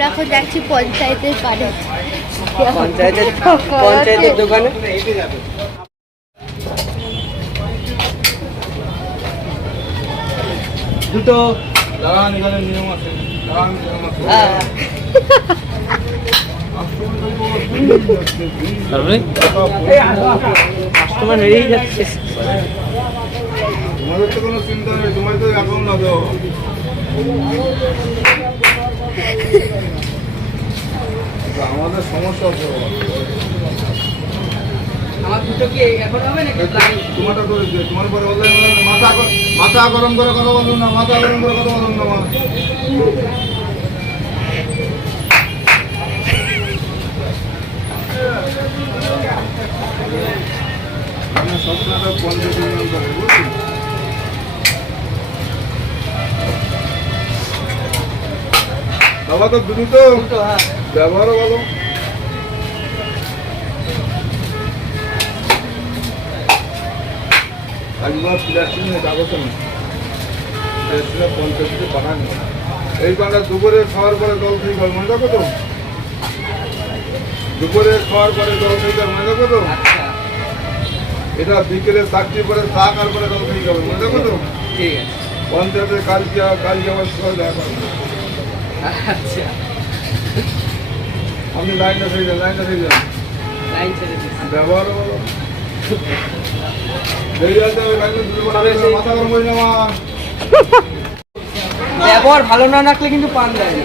আমরা এখন যাচ্ছি পঞ্চায়েতের পারে। পঞ্চায়েতের দোকানে দুটো দাঁড়ান, এখানে নিয়ম আছে। দাঁড়ান, নিয়ম আছে। কাস্টমার বেরিয়ে যাচ্ছে। তোমাদের তো কোনো চিন্তা নেই, তোমার তো অ্যাকাউন্ট হবে। আমাদের সমস্যা আছে। আমার দুটো কি এখন হবে নাকি? তোমারটা করে দিও, তোমার পরে মাথা গরম করে কথা বলুন না, মাথা গরম করে কথা বলুন না। আমি সবসময় পঞ্চায়েত ইউনিয়ন করে বুঝছি। বাবা তো দুটো তো ব্যবহারও ভালো। একবার প্লাস্টিক নিয়ে কাগজ না, পঞ্চায়েতে বানানি। এই পানটা দুপুরে খাওয়ার পরে জল খেয়ে গেল, মনে রাখো তো। দুপুরে খাওয়ার পরে জল খেয়ে গেল, মনে রাখো তো। এটা বিকেলে চাকরি পরে চা খাওয়ার পরে জল খেয়ে গেল, মনে রাখো তো। ঠিক আছে, পঞ্চায়েতে কালকে আবার সবাই দেখা করবেন। আচ্ছা আপনি লাইনটা থেকে যান, লাইনটা থেকে যান। লাইন ছেড়ে দিচ্ছি। ব্যবহারও ভালো। বেরিয়ে আসতে হবে, লাইনটা দুটো বানাবে, মাথা গরম করে নেওয়া। ব্যবহার ভালো না রাখলে কিন্তু পান দেয় না।